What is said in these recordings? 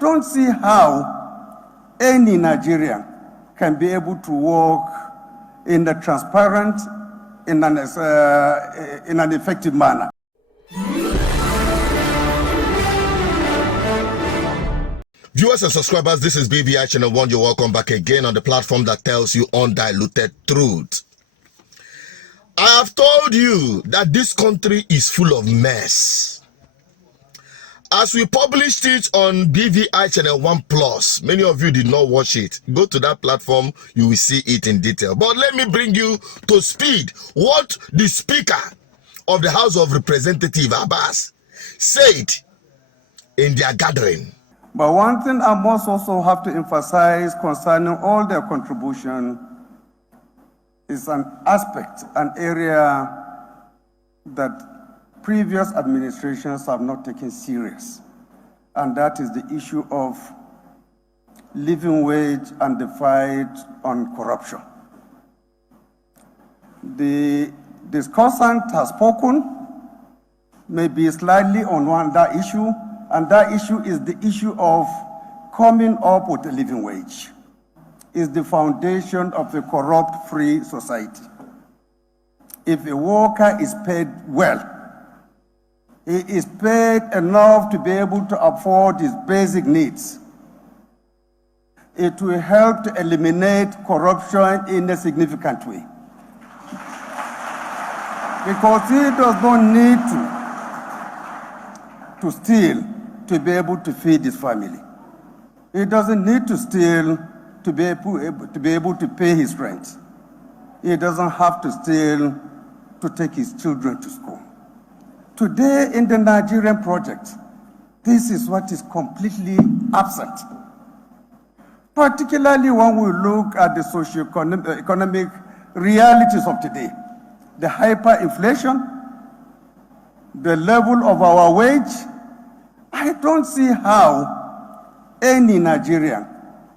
don't see how any Nigerian can be able to work in a transparent, in an effective manner. Viewers and subscribers, this is BVI Channel 1. You're welcome back again on the platform that tells you undiluted truth. I have told you that this country is full of mess. As we published it on BVI Channel 1 Plus, many of you did not watch it. Go to that platform, you will see it in detail. But let me bring you to speed what the Speaker of the House of Representatives, Abbas, said in their gathering. But one thing I must also have to emphasize concerning all their contribution is an aspect, an area that previous administrations have not taken serious, and that is the issue of living wage and the fight on corruption. The discussant has spoken, maybe slightly on that issue, and that issue is the issue of coming up with a living wage. Is the foundation of a corrupt-free society. If a worker is paid well, he is paid enough to be able to afford his basic needs, it will help to eliminate corruption in a significant way. Because he does not need to steal to be able to feed his family. He doesn't need to steal to be able to pay his rent. He doesn't have to steal to take his children to school. Today in the Nigerian project, this is what is completely absent. Particularly when we look at the socio-economic realities of today. The hyperinflation, the level of our wage. I don't see how any Nigerian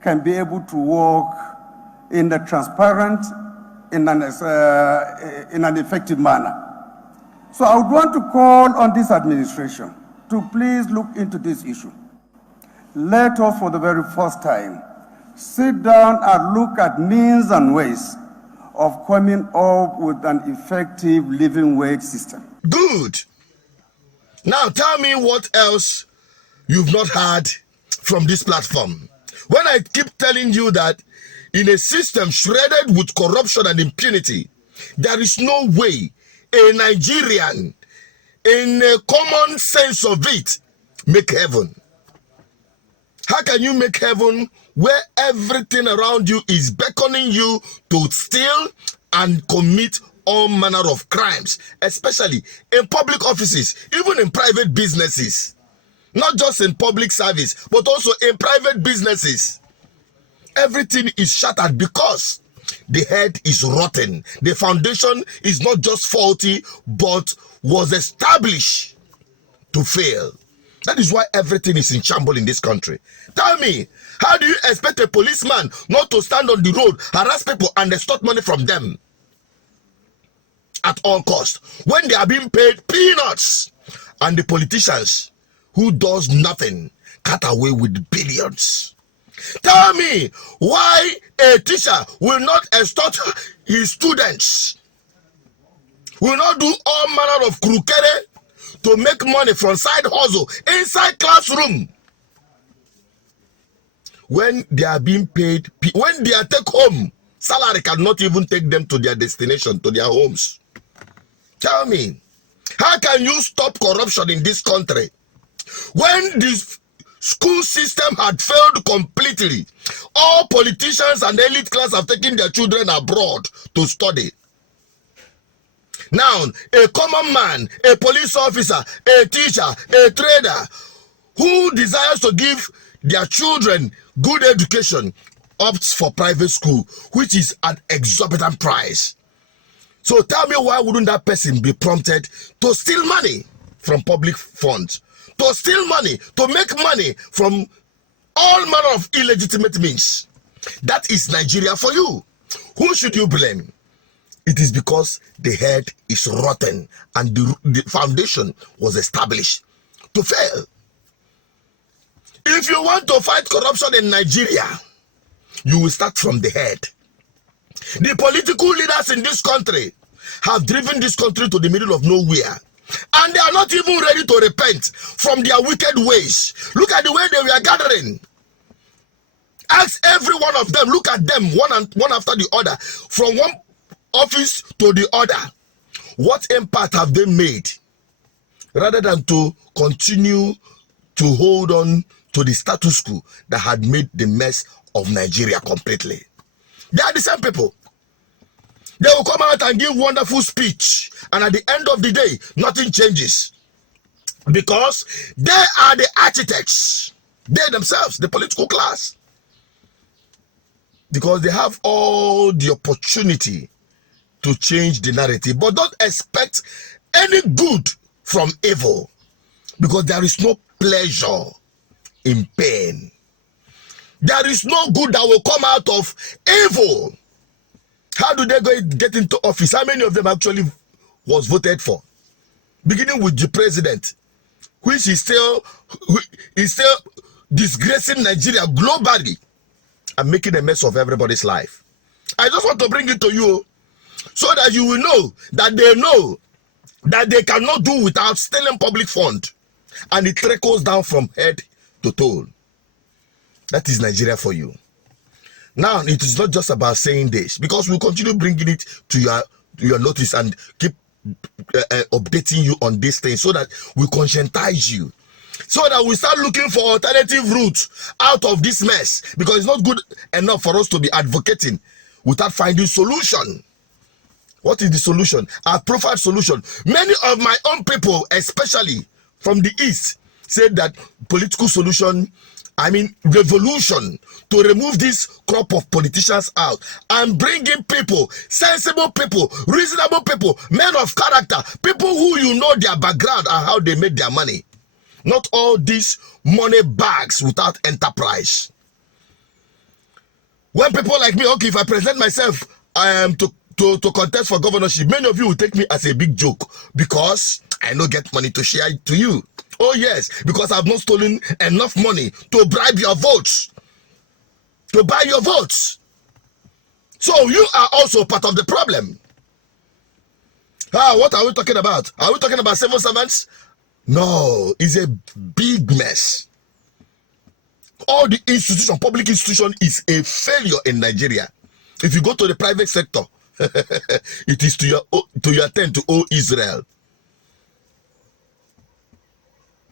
can be able to work in a transparent, in an effective manner. So I would want to call on this administration to please look into this issue. Let us, for the very first time, sit down and look at means and ways of coming up with an effective living wage system. Good. Now tell me what else you've not heard from this platform. When I keep telling you that in a system shredded with corruption and impunity, there is no way a Nigerian, in a common sense of it, make heaven. How can you make heaven where everything around you is beckoning you to steal and commit all manner of crimes, especially in public offices, even in private businesses? Not just in public service, but also in private businesses. Everything is shattered because the head is rotten. The foundation is not just faulty, but was established to fail. That is why everything is in shambles in this country. Tell me, how do you expect a policeman not to stand on the road, harass people, and extort money from them at all costs when they are being paid peanuts, and the politicians who does nothing cut away with billions? Tell me why a teacher will not extort his students, will not do all manner of crooked to make money from side hustle inside classroom when they are being paid, when their take home salary cannot even take them to their destination, to their homes. Tell me, how can you stop corruption in this country when this school system had failed completely? All politicians and elite class have taken their children abroad to study. Now, a common man, a police officer, a teacher, a trader who desires to give their children good education opts for private school, which is an exorbitant price. So tell me, why wouldn't that person be prompted to steal money from public funds, to steal money, to make money from all manner of illegitimate means? That is Nigeria for you. Who should you blame? It is because the head is rotten and the foundation was established to fail. If you want to fight corruption in Nigeria, you will start from the head. The political leaders in this country have driven this country to the middle of nowhere. And they are not even ready to repent from their wicked ways. Look at the way they were gathering. Ask every one of them, look at them one after the other, from one office to the other. What impact have they made? Rather than to continue to hold on to the status quo that had made the mess of Nigeria completely. They are the same people. They will come out and give wonderful speech, and at the end of the day, nothing changes. Because they are the architects. They themselves, the political class. Because they have all the opportunity to change the narrative. But don't expect any good from evil. Because there is no pleasure in pain. There is no good that will come out of evil. How do they get into office? How many of them actually was voted for? Beginning with the president, which is still disgracing Nigeria globally and making a mess of everybody's life. I just want to bring it to you so that you will know that they cannot do without stealing public fund, and it trickles down from head to toe. That is Nigeria for you. Now, it is not just about saying this, because we'll continue bringing it to your notice and keep updating you on this thing so that we conscientize you, so that we start looking for alternative routes out of this mess, because it's not good enough for us to be advocating without finding solution. What is the solution? Our preferred solution. Many of my own people, especially from the East, said that political solution, revolution, to remove this crop of politicians out and bring in people, sensible people, reasonable people, men of character, people who you know their background and how they make their money. Not all these money bags without enterprise. When people like me, okay, if I present myself to contest for governorship, many of you will take me as a big joke because I don't get money to share it to you. Oh yes, because I've not stolen enough money to bribe your votes, to buy your votes. So you are also part of the problem. What are we talking about? Are we talking about civil servants? No, it's a big mess. All the institution, public institution, is a failure in Nigeria. If you go to the private sector, it is to your tent to owe Israel.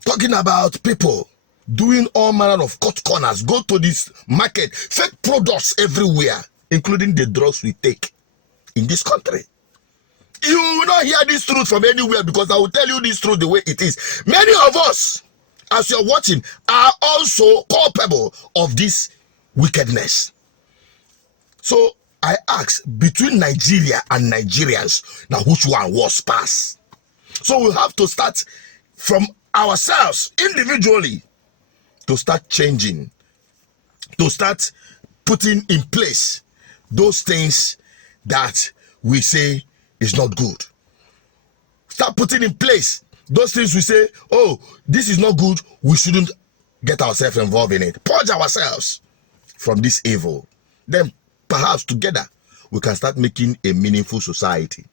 Talking about people doing all manner of cut corners, go to this market, fake products everywhere, including the drugs we take in this country. You will not hear this truth from anywhere, because I will tell you this truth the way it is. Many of us, as you're watching, are also culpable of this wickedness. So I ask, between Nigeria and Nigerians, now which one was pass? So we have to start from ourselves individually to start changing, to start putting in place those things that we say is not good. Start putting in place those things we say, oh, this is not good, we shouldn't get ourselves involved in it. Purge ourselves from this evil. Then perhaps together we can start making a meaningful society.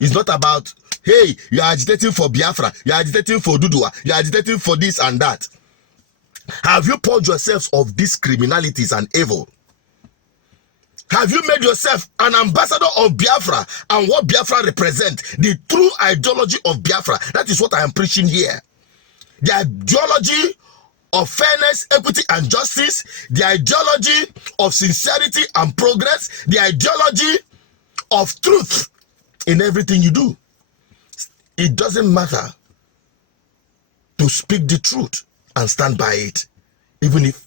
It's not about, hey, you are agitating for Biafra, you are agitating for Dudua, you are agitating for this and that. Have you purged yourselves of these criminalities and evil? Have you made yourself an ambassador of Biafra and what Biafra represents? The true ideology of Biafra. That is what I am preaching here. The ideology of fairness, equity, and justice. The ideology of sincerity and progress. The ideology of truth in everything you do. It doesn't matter to speak the truth and stand by it, even if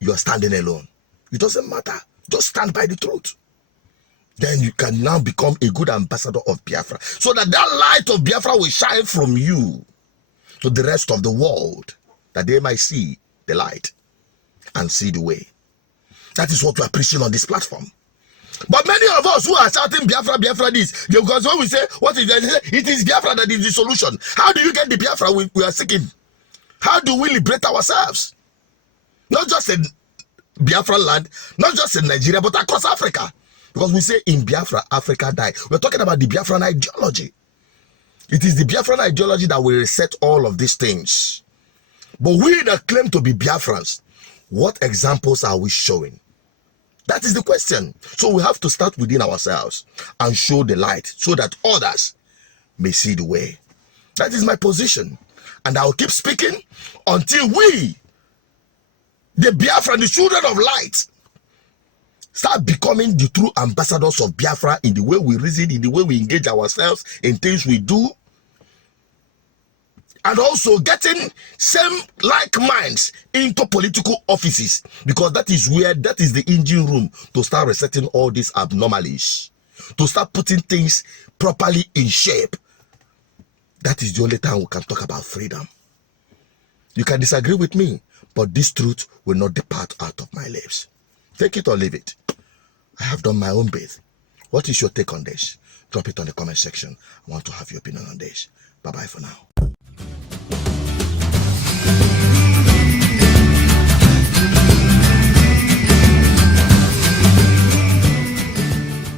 you are standing alone. It doesn't matter. Just stand by the truth. Then you can now become a good ambassador of Biafra, so that light of Biafra will shine from you to the rest of the world, that they might see the light and see the way. That is what we are preaching on this platform. But many of us who are shouting Biafra, Biafra this, because when we say, what is that? It is Biafra that is the solution. How do you get the Biafra we are seeking? How do we liberate ourselves? just in Biafra land, not just in Nigeria, but across Africa. Because we say in Biafra, Africa died. We're talking about the Biafran ideology. It is the Biafran ideology that will reset all of these things. But we that claim to be Biafrans, what examples are we showing? That is the question. So we have to start within ourselves and show the light so that others may see the way. That is my position. And I will keep speaking until we, the Biafra, the children of light, start becoming the true ambassadors of Biafra in the way we reason, in the way we engage ourselves, in things we do. And also getting same like minds into political offices, because that is the engine room to start resetting all these abnormalities, to start putting things properly in shape. That is the only time we can talk about freedom. You can disagree with me, but this truth will not depart out of my lips. Take it or leave it. I have done my own bit. What is your take on this? Drop it on the comment section. I want to have your opinion on this. Bye-bye for now.